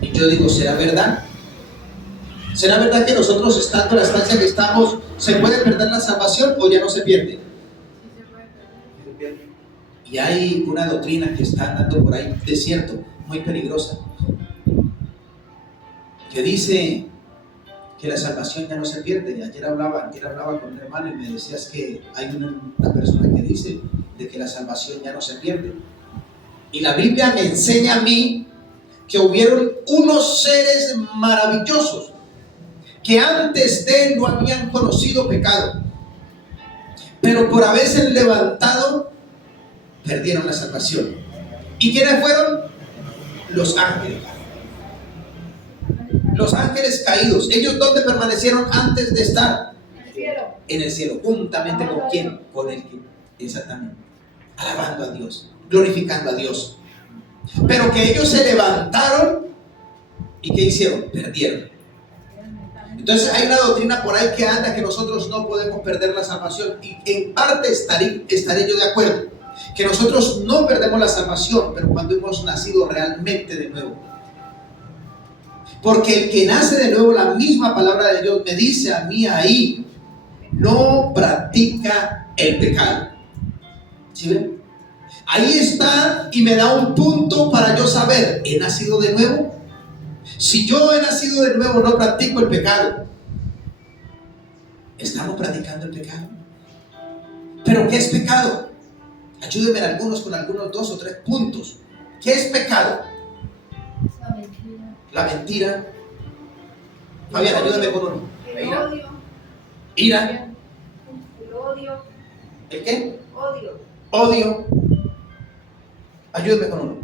Y yo digo, ¿será verdad? ¿Será verdad que nosotros, estando en la estancia que estamos, se puede perder la salvación o ya no se pierde? Y hay una doctrina que está andando por ahí, de cierto, muy peligrosa, que dice que la salvación ya no se pierde. Y ayer hablaba con un hermano y me decías que hay una persona que dice de que la salvación ya no se pierde. Y la Biblia me enseña a mí que hubieron unos seres maravillosos que antes de él no habían conocido pecado, pero por haberse levantado perdieron la salvación. ¿Y quiénes fueron? Los ángeles. Los ángeles caídos. ¿Ellos dónde permanecieron antes de estar? En el cielo. En el cielo. ¿Juntamente con quién? Con el que, exactamente, alabando a Dios, glorificando a Dios. Pero que ellos se levantaron y ¿qué hicieron? Perdieron. Entonces hay una doctrina por ahí que anda que nosotros no podemos perder la salvación, y en parte estaré yo de acuerdo, que nosotros no perdemos la salvación, pero cuando hemos nacido realmente de nuevo. Porque el que nace de nuevo, la misma palabra de Dios me dice a mí ahí, no practica el pecado. ¿Sí ven? Ahí está, y me da un punto para yo saber, ¿he nacido de nuevo? Si yo he nacido de nuevo, no practico el pecado. ¿Estamos practicando el pecado? ¿Pero qué es pecado? Ayúdenme en algunos con algunos 2 o 3 puntos. ¿Qué es pecado? La mentira. Fabián, ayúdame con uno. El odio. Ira. El odio. ¿El qué? Odio. Odio. Ayúdame con uno.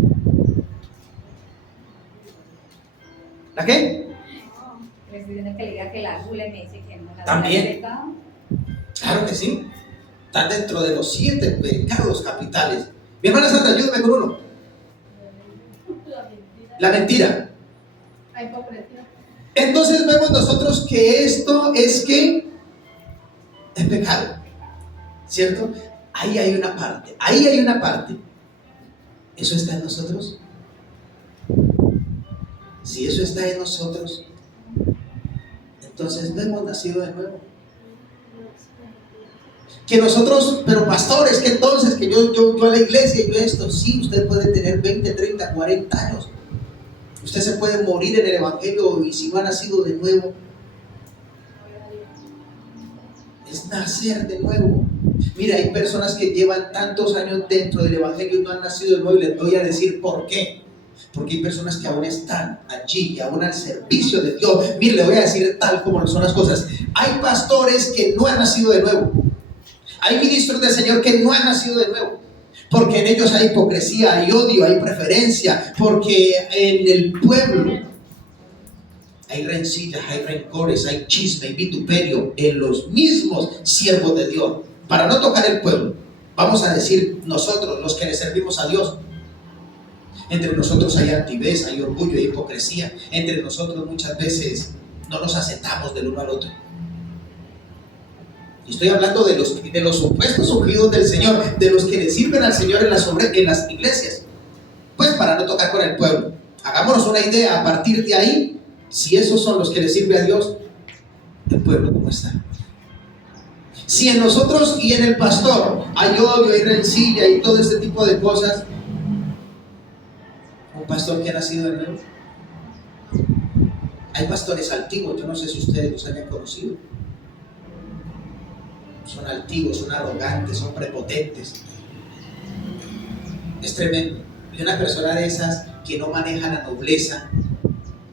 ¿La qué? Le estoy diciendo que le diga que la gula y me dice que no la ¿También? pecado. Claro que sí. Está dentro de los 7 pecados capitales. Mi hermana Sandra, ayúdame con uno. La mentira. La hipocresía. Entonces vemos nosotros que esto es que es pecado, ¿cierto? Ahí hay una parte. ¿Eso está en nosotros? Si eso está en nosotros, entonces no hemos nacido de nuevo. Que nosotros, pero pastores, que entonces, que yo a la iglesia, yo esto, sí, usted puede tener 20, 30, 40 años. Usted se puede morir en el evangelio y si no ha nacido de nuevo, es nacer de nuevo. Mira, hay personas que llevan tantos años dentro del evangelio y no han nacido de nuevo, y les voy a decir por qué. Porque hay personas que aún están allí y aún al servicio de Dios. Mire, le voy a decir tal como son las cosas. Hay pastores que no han nacido de nuevo. Hay ministros del Señor que no han nacido de nuevo. Porque en ellos hay hipocresía, hay odio, hay preferencia. Porque en el pueblo hay rencillas, hay rencores, hay chisme, hay vituperio en los mismos siervos de Dios. Para no tocar el pueblo, vamos a decir nosotros, los que le servimos a Dios. Entre nosotros hay altivez, hay orgullo, hay hipocresía. Entre nosotros muchas veces no nos aceptamos del uno al otro. Y estoy hablando de los supuestos ungidos del Señor, de los que le sirven al Señor en las iglesias. Pues para no tocar con el pueblo. Hagámonos una idea a partir de ahí. Si esos son los que le sirven a Dios, el pueblo cómo está. Si en nosotros y en el pastor hay odio, hay rencilla y todo este tipo de cosas, un pastor que ha nacido de nuevo. Hay pastores altivos, yo no sé si ustedes los hayan conocido. Son altivos, son arrogantes, son prepotentes. Es tremendo. Y una persona de esas que no maneja la nobleza,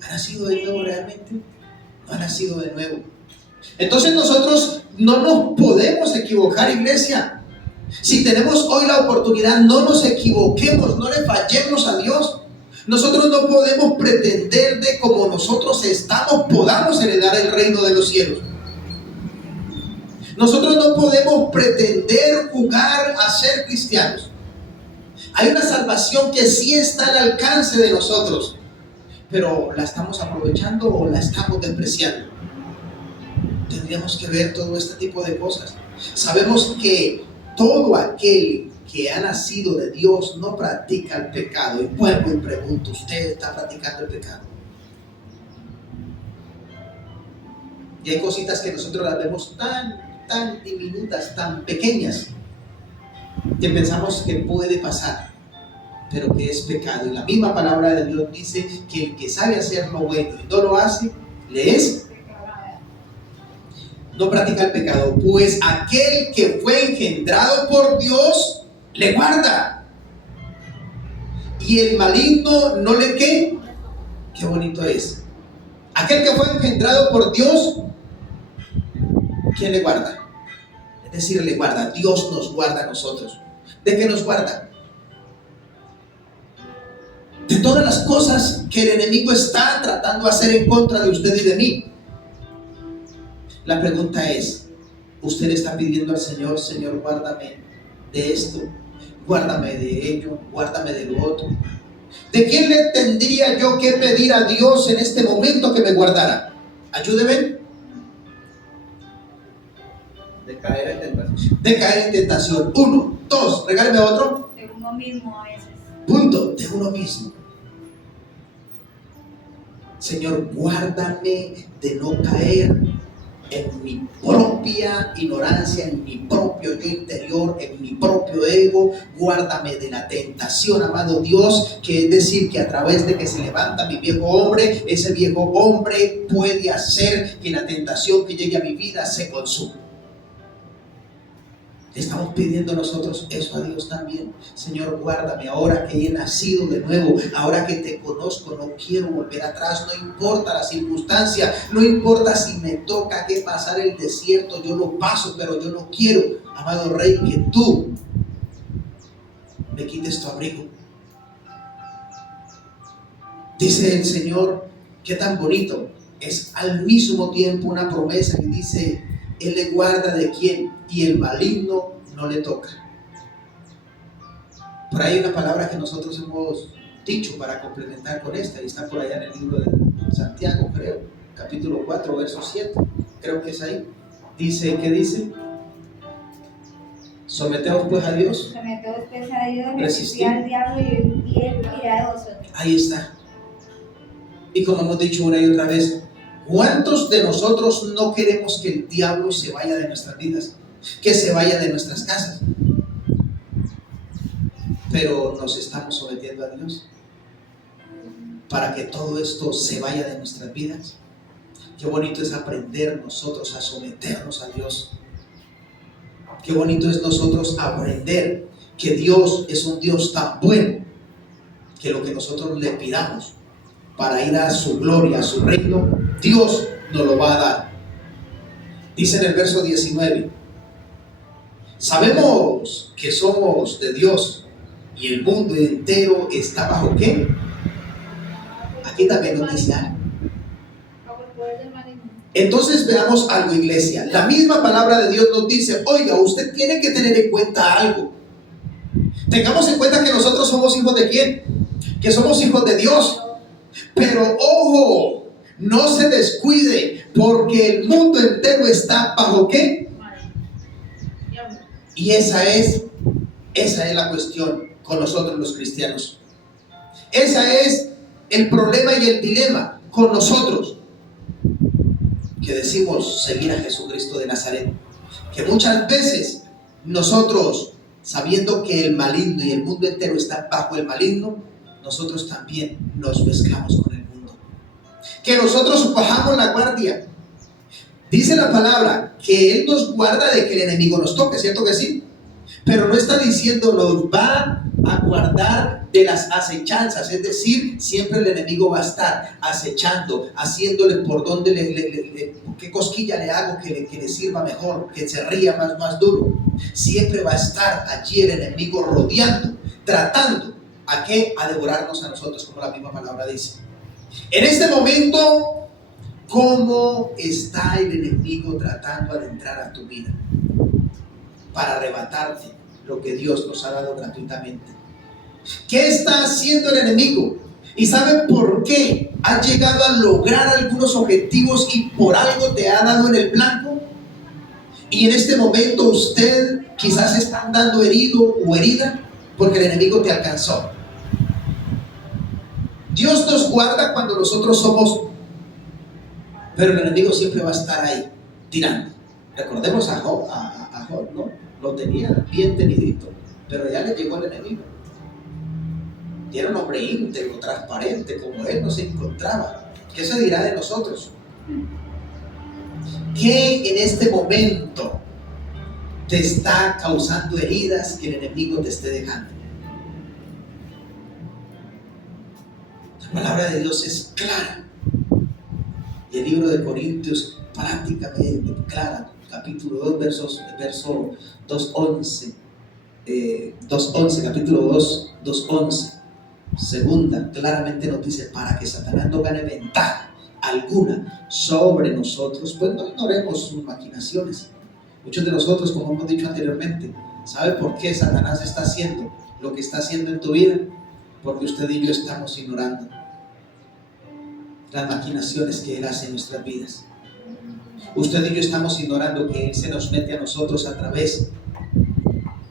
¿ha nacido de nuevo realmente? No ha nacido de nuevo. Entonces nosotros no nos podemos equivocar, iglesia. Si tenemos hoy la oportunidad, no nos equivoquemos, no le fallemos a Dios. Nosotros no podemos pretender de como nosotros estamos, podamos heredar el reino de los cielos. Nosotros no podemos pretender jugar a ser cristianos. Hay una salvación que sí está al alcance de nosotros, pero ¿la estamos aprovechando o la estamos despreciando? Tendríamos que ver todo este tipo de cosas. Sabemos que todo aquel que ha nacido de Dios no practica el pecado. Y vuelvo y pregunto, ¿usted está practicando el pecado? Y hay cositas que nosotros las vemos tan diminutas, tan pequeñas, que pensamos que puede pasar, pero que es pecado. Y la misma palabra de Dios dice que el que sabe hacer lo bueno y no lo hace, le es no practica el pecado, pues aquel que fue engendrado por Dios le guarda, y el maligno no le ¿qué? Qué bonito es. Aquel que fue engendrado por Dios, ¿quién le guarda? Es decir, le guarda. Dios nos guarda a nosotros. ¿De qué nos guarda? De todas las cosas que el enemigo está tratando de hacer en contra de usted y de mí. La pregunta es, ¿usted está pidiendo al Señor, Señor, guárdame de esto, guárdame de ello, guárdame de lo otro? ¿De quién le tendría yo que pedir a Dios en este momento que me guardara? Ayúdeme. De caer en tentación. De caer en tentación. 1, 2, regáleme otro. De uno mismo a veces. Punto, de uno mismo. Señor, guárdame de no caer en mi propia ignorancia, en mi propio yo interior, en mi propio ego. Guárdame de la tentación, amado Dios, que es decir, que a través de que se levanta mi viejo hombre, ese viejo hombre puede hacer que la tentación que llegue a mi vida se consuma. Estamos pidiendo nosotros eso a Dios también. Señor, guárdame ahora que he nacido de nuevo, ahora que te conozco, no quiero volver atrás, no importa la circunstancia, no importa si me toca que pasar el desierto, yo lo paso, pero yo no quiero, amado Rey, que tú me quites tu abrigo. Dice el Señor, qué tan bonito, es al mismo tiempo una promesa que dice, Él le guarda de quién, y el maligno no le toca. Por ahí hay una palabra que nosotros hemos dicho para complementar con esta, y está por allá en el libro de Santiago, creo, capítulo 4, verso 7, creo que es ahí. Dice, ¿qué dice? Someteos pues a Dios. Someteos pues a Dios, Resistid resistid al diablo y él huirá de vosotros. Ahí está. Y como hemos dicho una y otra vez, ¿cuántos de nosotros no queremos que el diablo se vaya de nuestras vidas? Que se vaya de nuestras casas. Pero nos estamos sometiendo a Dios para que todo esto se vaya de nuestras vidas. Qué bonito es aprender nosotros a someternos a Dios. Qué bonito es nosotros aprender que Dios es un Dios tan bueno que lo que nosotros le pidamos para ir a su gloria, a su reino, Dios nos lo va a dar. Dice en el verso 19: sabemos que somos de Dios y el mundo entero está bajo ¿qué? Aquí también nos dice algo. Entonces veamos algo, iglesia. La misma palabra de Dios nos dice, oiga, usted tiene que tener en cuenta algo. Tengamos en cuenta que nosotros somos hijos de ¿quién? Que somos hijos de Dios. Pero ojo, no se descuide, porque el mundo entero está bajo ¿qué? Y esa es la cuestión con nosotros los cristianos. Ese es el problema y el dilema con nosotros que decimos seguir a Jesucristo de Nazaret. Que muchas veces nosotros, sabiendo que el maligno y el mundo entero está bajo el maligno, nosotros también nos mezclamos con el mundo. Que nosotros bajamos la guardia. Dice la palabra que Él nos guarda de que el enemigo nos toque, ¿cierto que sí? Pero no está diciendo nos va a guardar de las acechanzas, es decir, siempre el enemigo va a estar acechando, haciéndole por donde qué cosquilla le hago que le sirva mejor, que se ría más duro. Siempre va a estar allí el enemigo rodeando, tratando ¿a qué? A devorarnos a nosotros, como la misma palabra dice. En este momento, ¿cómo está el enemigo tratando de entrar a tu vida? Para arrebatarte lo que Dios nos ha dado gratuitamente. ¿Qué está haciendo el enemigo? ¿Y saben por qué ha llegado a lograr algunos objetivos y por algo te ha dado en el blanco? Y en este momento usted quizás está andando herido o herida porque el enemigo te alcanzó. Dios nos guarda cuando nosotros somos, pero el enemigo siempre va a estar ahí, tirando. Recordemos a Job, ¿no? Lo tenía bien tenidito, pero ya le llegó el enemigo. Y era un hombre íntegro, transparente, como él no se encontraba. ¿Qué se dirá de nosotros? ¿Qué en este momento te está causando heridas que el enemigo te esté dejando? La palabra de Dios es clara. Y el libro de Corintios prácticamente clara. Capítulo 2, verso 2:11. 2:11, capítulo 2, 2:11. Segunda, claramente nos dice, para que Satanás no gane ventaja alguna sobre nosotros, pues no ignoremos sus maquinaciones. Muchos de nosotros, como hemos dicho anteriormente, ¿sabe por qué Satanás está haciendo lo que está haciendo en tu vida? Porque usted y yo estamos ignorando las maquinaciones que Él hace en nuestras vidas. Usted y yo estamos ignorando que Él se nos mete a nosotros a través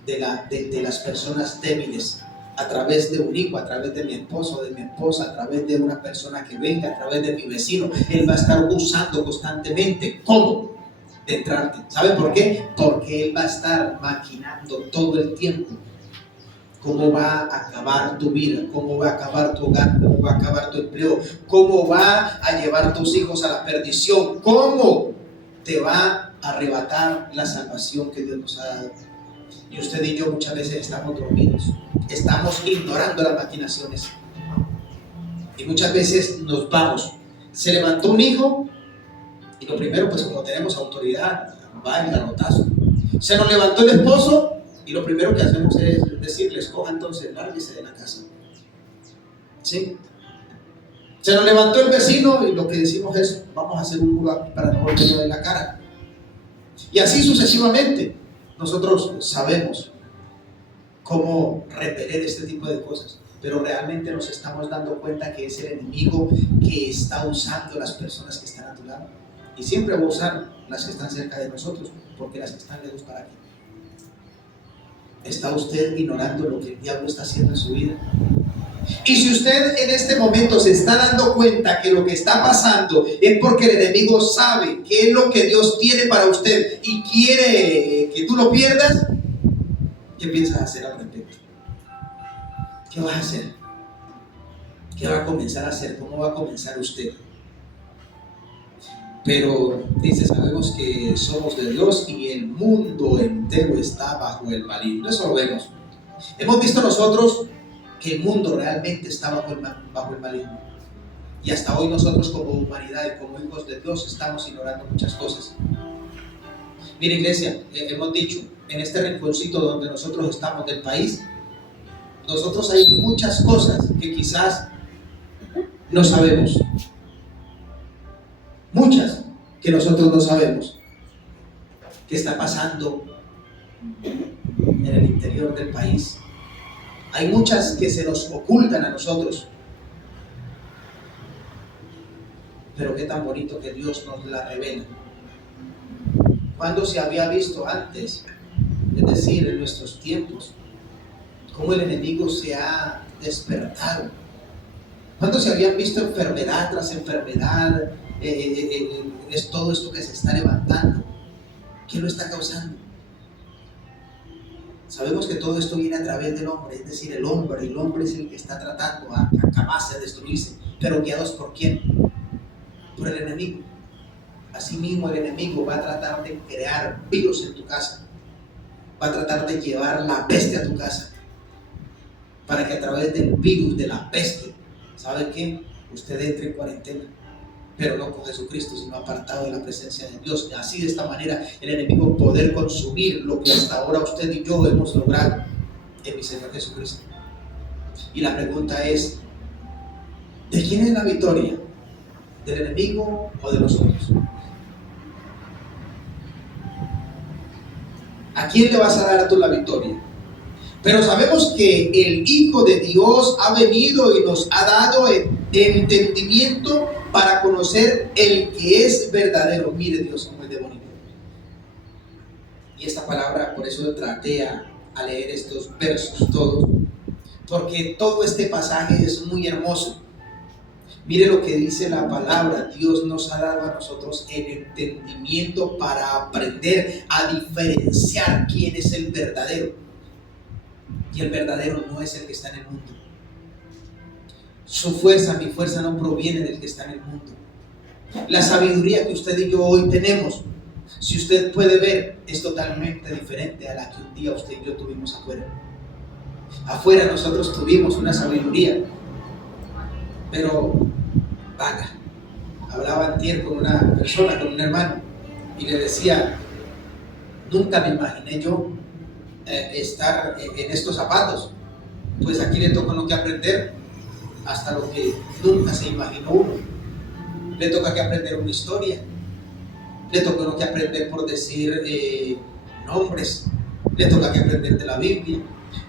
de las personas débiles, a través de un hijo, a través de mi esposo, de mi esposa, a través de una persona que venga, a través de mi vecino. Él va a estar usando constantemente. ¿Cómo? De entrarte. ¿Sabe por qué? Porque Él va a estar maquinando todo el tiempo cómo va a acabar tu vida, cómo va a acabar tu hogar, cómo va a acabar tu empleo, cómo va a llevar tus hijos a la perdición, cómo te va a arrebatar la salvación que Dios nos ha dado. Y usted y yo muchas veces estamos dormidos, estamos ignorando las maquinaciones. Y muchas veces nos vamos. Se levantó un hijo y lo primero, pues como tenemos autoridad, va el garrotazo. Se nos levantó el esposo y lo primero que hacemos es decirle, escoja entonces, lárguese de la casa. ¿Sí? Se nos levantó el vecino y lo que decimos es, vamos a hacer un muro para no volverlo de la cara. Y así sucesivamente. Nosotros sabemos cómo repeler este tipo de cosas, pero realmente nos estamos dando cuenta que es el enemigo que está usando las personas que están a tu lado. Y siempre va a usar las que están cerca de nosotros, porque las que están lejos, ¿para qué? ¿Está usted ignorando lo que el diablo está haciendo en su vida? Y si usted en este momento se está dando cuenta que lo que está pasando es porque el enemigo sabe qué es lo que Dios tiene para usted y quiere que tú lo pierdas, ¿qué piensas hacer al respecto? ¿Qué vas a hacer? ¿Qué va a comenzar a hacer? ¿Cómo va a comenzar usted? Pero dice, sabemos que somos de Dios y el mundo entero está bajo el maligno. Eso lo vemos. Hemos visto nosotros que el mundo realmente está bajo el maligno. Y hasta hoy nosotros como humanidad y como hijos de Dios estamos ignorando muchas cosas. Mira, iglesia, hemos dicho, en este rinconcito donde nosotros estamos del país, nosotros hay muchas cosas que quizás no sabemos. Muchas que nosotros no sabemos qué está pasando en el interior del país. Hay muchas que se nos ocultan a nosotros. Pero qué tan bonito que Dios nos la revela. ¿Cuándo se había visto antes? Es decir, en nuestros tiempos, cómo el enemigo se ha despertado. ¿Cuándo se habían visto enfermedad tras enfermedad? Es todo esto que se está levantando. ¿Quién lo está causando? Sabemos que todo esto viene a través del hombre, es decir, el hombre es el que está tratando a acabarse, a destruirse, pero guiados ¿por quién? Por el enemigo. Asimismo, el enemigo va a tratar de crear virus en tu casa, va a tratar de llevar la peste a tu casa, para que a través del virus, de la peste, ¿sabe qué? Usted entre en cuarentena, pero no con Jesucristo, sino apartado de la presencia de Dios. Así, de esta manera, el enemigo poder consumir lo que hasta ahora usted y yo hemos logrado en mi Señor Jesucristo. Y la pregunta es, ¿de quién es la victoria? ¿Del enemigo o de nosotros? ¿A quién le vas a dar tú la victoria? Pero sabemos que el Hijo de Dios ha venido y nos ha dado entendimiento para conocer el que es verdadero. Mire Dios cómo es de bonito. Y esta palabra, por eso traté a leer estos versos todos, porque todo este pasaje es muy hermoso. Mire lo que dice la palabra. Dios nos ha dado a nosotros el entendimiento para aprender a diferenciar quién es el verdadero. Y el verdadero no es el que está en el mundo. Su fuerza, mi fuerza no proviene del que está en el mundo. La sabiduría que usted y yo hoy tenemos, si usted puede ver, es totalmente diferente a la que un día usted y yo tuvimos afuera. Afuera nosotros tuvimos una sabiduría, pero vaga. Hablaba antier con una persona, con un hermano, y le decía, nunca me imaginé yo estar en estos zapatos. Pues aquí le toca lo que aprender, hasta lo que nunca se imaginó uno. Le toca que aprender una historia, le toca lo que aprender por decir nombres, le toca que aprender de la Biblia,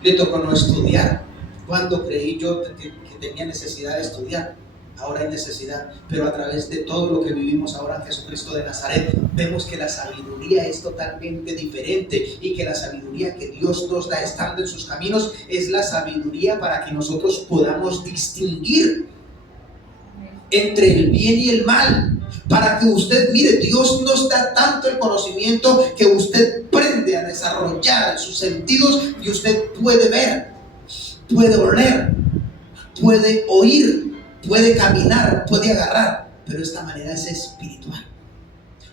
le toca no estudiar. Cuando creí yo que tenía necesidad de estudiar, ahora hay necesidad, pero a través de todo lo que vivimos ahora en Jesucristo de Nazaret, vemos que la sabiduría es totalmente diferente y que la sabiduría que Dios nos da estando en sus caminos es la sabiduría para que nosotros podamos distinguir entre el bien y el mal. Para que usted, mire, Dios nos da tanto el conocimiento que usted aprende a desarrollar sus sentidos y usted puede ver, puede oler, puede oír, puede caminar, puede agarrar, pero esta manera es espiritual.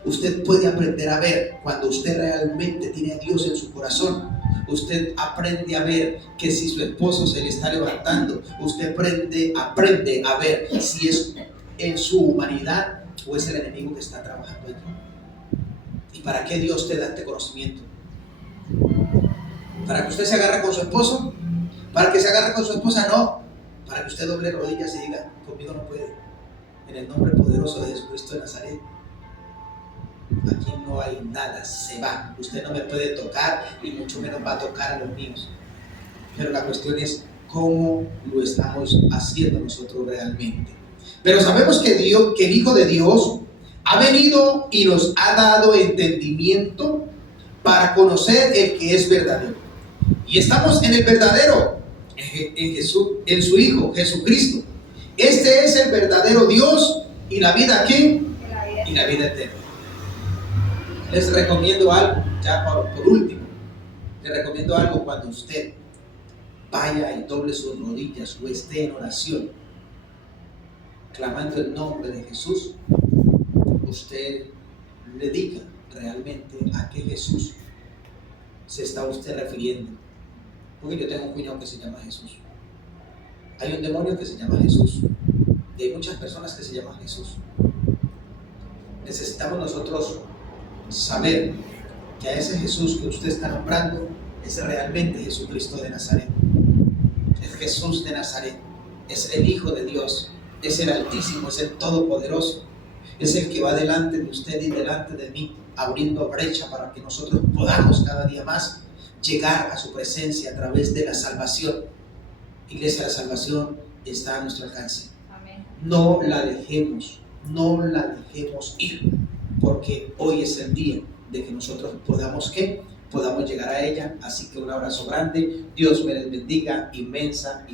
Usted puede aprender a ver cuando usted realmente tiene a Dios en su corazón. Usted aprende a ver que si su esposo se le está levantando, usted aprende a ver si es en su humanidad o es el enemigo que está trabajando allí. ¿Y para qué Dios te da este conocimiento? ¿Para que usted se agarre con su esposo? ¿Para que se agarre con su esposa? No. Para que usted doble rodillas y diga, conmigo no puede. En el nombre poderoso de Jesucristo de Nazaret. aquí no hay nada, se va. Usted no me puede tocar y mucho menos va a tocar a los míos. Pero la cuestión es cómo lo estamos haciendo nosotros realmente. Pero sabemos que Dios, que el Hijo de Dios ha venido y nos ha dado entendimiento para conocer el que es verdadero. Y estamos en el verdadero, en Jesús, en su Hijo, Jesucristo. Este es el verdadero Dios y la vida aquí y la vida eterna. Les recomiendo algo, ya por último, les recomiendo algo cuando usted vaya y doble sus rodillas o esté en oración, clamando el nombre de Jesús, usted le diga realmente a qué Jesús se está usted refiriendo. Porque yo tengo un cuñado que se llama Jesús. Hay un demonio que se llama Jesús. Y hay muchas personas que se llaman Jesús. Necesitamos nosotros saber que a ese Jesús que usted está nombrando es realmente Jesucristo de Nazaret. Es Jesús de Nazaret. Es el Hijo de Dios. Es el Altísimo, es el Todopoderoso. Es el que va delante de usted y delante de mí, abriendo brecha para que nosotros podamos cada día más llegar a su presencia a través de la salvación. Iglesia, la salvación está a nuestro alcance. Amén. No la dejemos ir, porque hoy es el día de que nosotros podamos llegar a ella. Así que un abrazo grande. Dios me les bendiga inmensamente.